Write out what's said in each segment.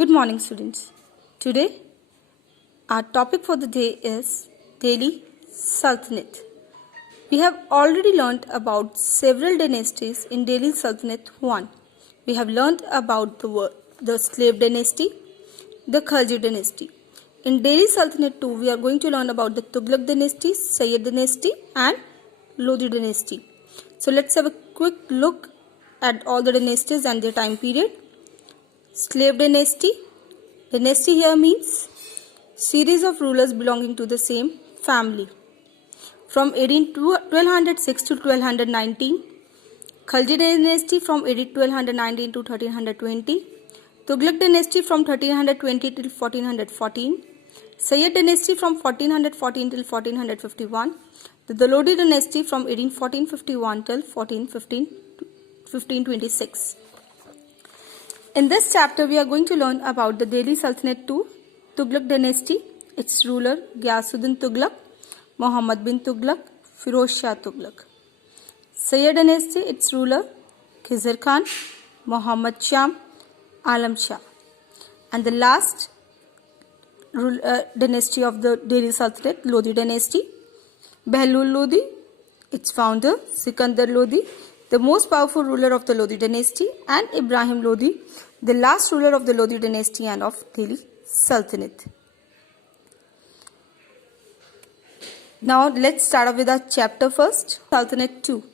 Good morning, students. Today, our topic for the day is Delhi Sultanate. We have already learnt about several dynasties in Delhi Sultanate 1. We have learnt about the slave dynasty, the Khalji dynasty. In Delhi Sultanate 2, we are going to learn about the Tughlaq dynasty, Sayyid dynasty and Lodi dynasty. So let's have a quick look at all the dynasties and their time period. Slave dynasty. Dynasty here means series of rulers belonging to the same family. From 1206 to 1219. Khalji dynasty from 1219 to 1320. Tughlaq dynasty from 1320 till 1414. Sayyid dynasty from 1414 till 1451. The Lodi dynasty from 1451 till 1526. In this chapter, we are going to learn about the Delhi Sultanate 2, Tughlaq dynasty, its ruler Ghiyasuddin Tughlaq, Muhammad bin Tughlaq, Firoz Shah Tughlaq. Sayyid dynasty, its ruler Khizr Khan, Muhammad Sham, Alam Shah. And the last dynasty of the Delhi Sultanate, Lodi dynasty, Behlul Lodi, its founder Sikandar Lodi, the most powerful ruler of the Lodi dynasty, and Ibrahim Lodi, the last ruler of the Lodi dynasty and of Delhi Sultanate. Now let's start off with our chapter first, Sultanate 2.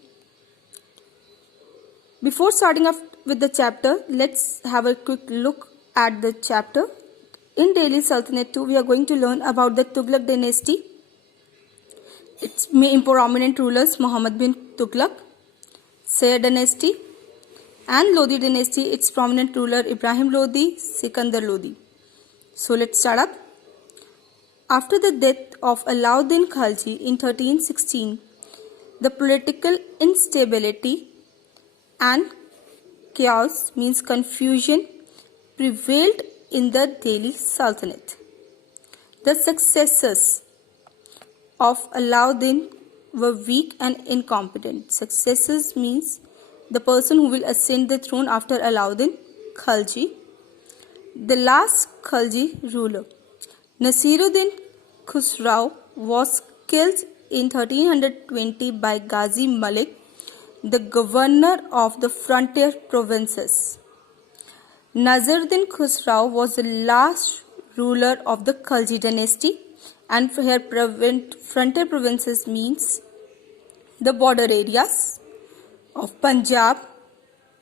Before starting off with the chapter, let's have a quick look at the chapter. In Delhi Sultanate 2, we are going to learn about the Tughlaq dynasty, its main prominent rulers Muhammad bin Tughlaq, Sayyid dynasty, and Lodi dynasty, its prominent ruler Ibrahim Lodi, Sikandar Lodi. So let's start up. After the death of Alauddin Khalji in 1316, the political instability and chaos means confusion prevailed in the Delhi Sultanate. The successors of Alauddin were weak and incompetent. Successors means the person who will ascend the throne after Alauddin Khalji. The last Khalji ruler, Nasiruddin Khusrau, was killed in 1320 by Ghazi Malik, the governor of the frontier provinces. Nasiruddin Khusrau was the last ruler of the Khalji dynasty, and here frontier provinces means the border areas of Punjab,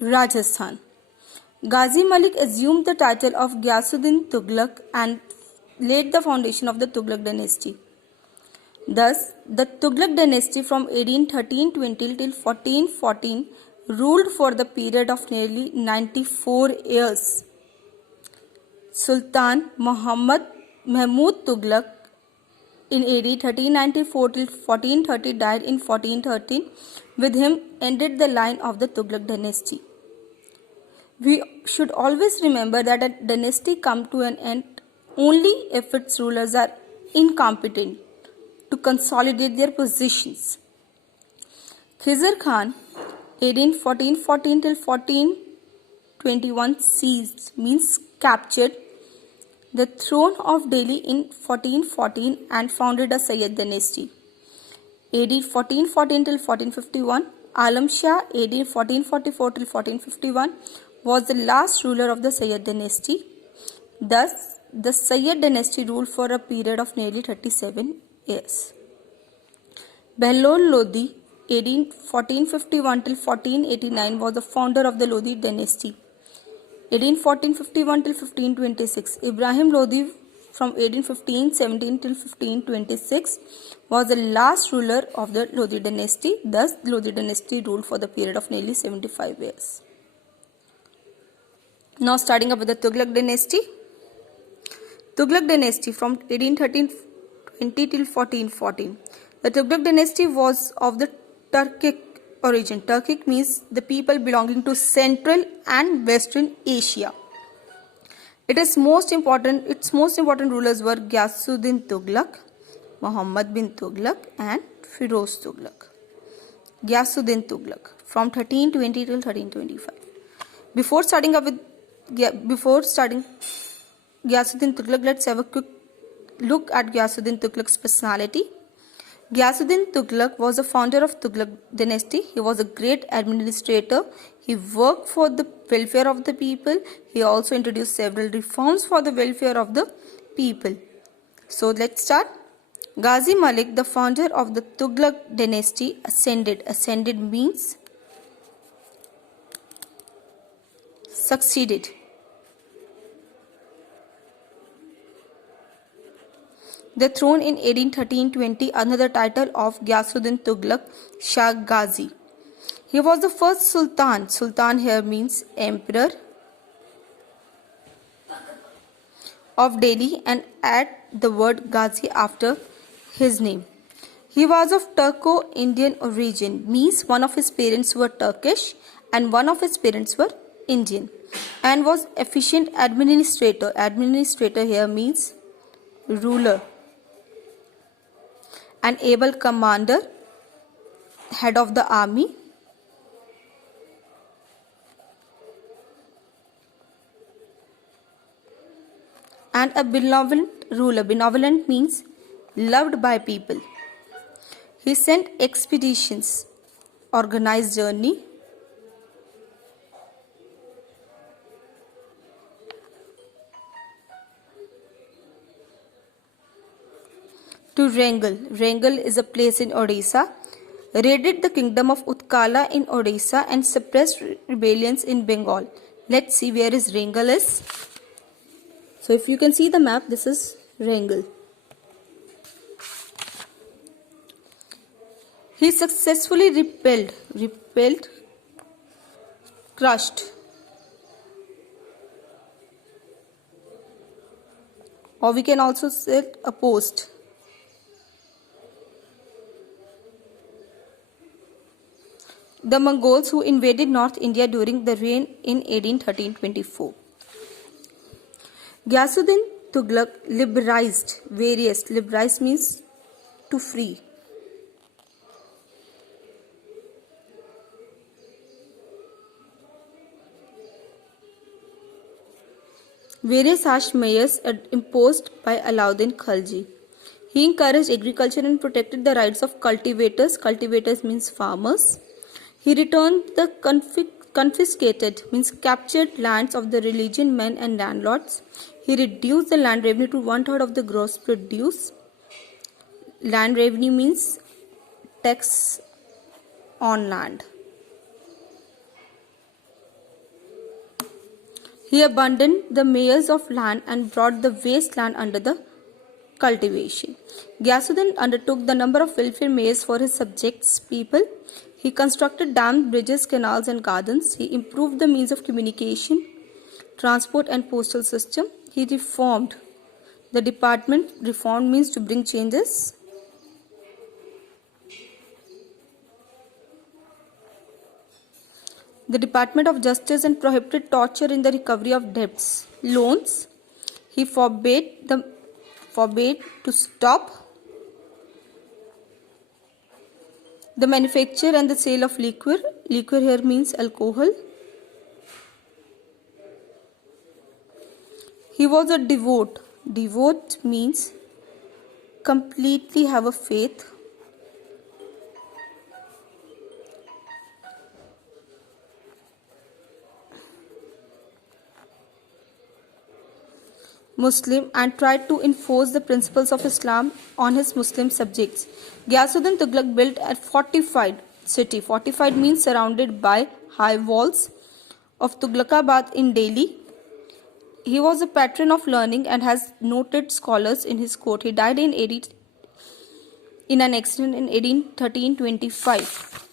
Rajasthan. Ghazi Malik assumed the title of Ghiyasuddin Tughlaq and laid the foundation of the Tughlaq dynasty. Thus, the Tughlaq dynasty from 1320 till 1414 ruled for the period of nearly 94 years. Sultan Muhammad Mahmud Tughlaq in AD 1394 till 1430 died in 1413. With him ended the line of the Tughlaq dynasty. We should always remember that a dynasty comes to an end only if its rulers are incompetent to consolidate their positions. Khizr Khan, 1414 till 1421, seized means captured the throne of Delhi in 1414 and founded a Sayyid dynasty. AD 1414 till 1451, Alam Shah, AD 1444 till 1451, was the last ruler of the Sayyid dynasty. Thus, the Sayyid dynasty ruled for a period of nearly 37 years. Behlul Lodi, AD 1451 till 1489, was the founder of the Lodi dynasty. 1451 till 1526, Ibrahim Lodi from 1517 till 1526 was the last ruler of the Lodi dynasty. Thus, Lodi dynasty ruled for the period of nearly 75 years. Now, starting up with the Tughlaq dynasty. Tughlaq dynasty from 1820 till 1414. The Tughlaq dynasty was of the Turkic origin. Turkic means the people belonging to Central and Western Asia. Its most important rulers were Ghiyasuddin Tughlaq, Muhammad bin Tughlaq and Firoz Tughlaq. Ghiyasuddin Tughlaq from 1320 till 1325. Before starting Ghiyasuddin Tughlaq. Let's have a quick look at Ghiyasuddin Tughlaq's personality. Ghiyasuddin Tughlaq was the founder of Tughlaq dynasty. He was a great administrator. He worked for the welfare of the people. He also introduced several reforms for the welfare of the people. So let's start. Ghazi Malik, the founder of the Tughlaq dynasty, ascended. Ascended means succeeded. The throne in 1813-20 under the title of Ghiyasuddin Tughlaq Shah Ghazi. He was the first Sultan. Sultan here means emperor of Delhi and add the word Ghazi after his name. He was of Turco-Indian origin, means one of his parents were Turkish and one of his parents were Indian, and was efficient administrator. Administrator here means ruler. An able commander, head of the army. And a benevolent ruler. Benevolent means loved by people. He sent expeditions, organized journey, to Wrangle. Wrangle is a place in Odisha. Raided the kingdom of Utkala in Odisha and suppressed rebellions in Bengal. Let's see where is Wrangle is. So if you can see the map, this is Wrangle. He successfully repelled, crushed, or we can also say opposed, the Mongols who invaded North India during the reign in 1813-24. Ghiyasuddin Tughlaq liberalized various. Liberalized means to free. Various harsh measures imposed by Alauddin Khalji. He encouraged agriculture and protected the rights of cultivators. Cultivators means farmers. He returned the confiscated means captured lands of the religion men and landlords. He reduced the land revenue to 1/3 of the gross produce. Land revenue means tax on land. He abandoned the mayors of land and brought the waste land under the cultivation. Ghiyasuddin undertook the number of welfare mayors for his subjects people. He constructed dams, bridges, canals and gardens. He improved the means of communication, transport and postal system. He reformed the department. Reform means to bring changes. The Department of Justice and prohibited torture in the recovery of debts. Loans. He forbade to stop the manufacture and the sale of liquor. Liquor here means alcohol. He was a devote. Devote means completely have a faith. Muslim and tried to enforce the principles of Islam on his Muslim subjects. Ghiyasuddin Tughlaq built a fortified city. Fortified means surrounded by high walls of Tughlaqabad in Delhi. He was a patron of learning and has noted scholars in his court. He died in an accident in 1813-25.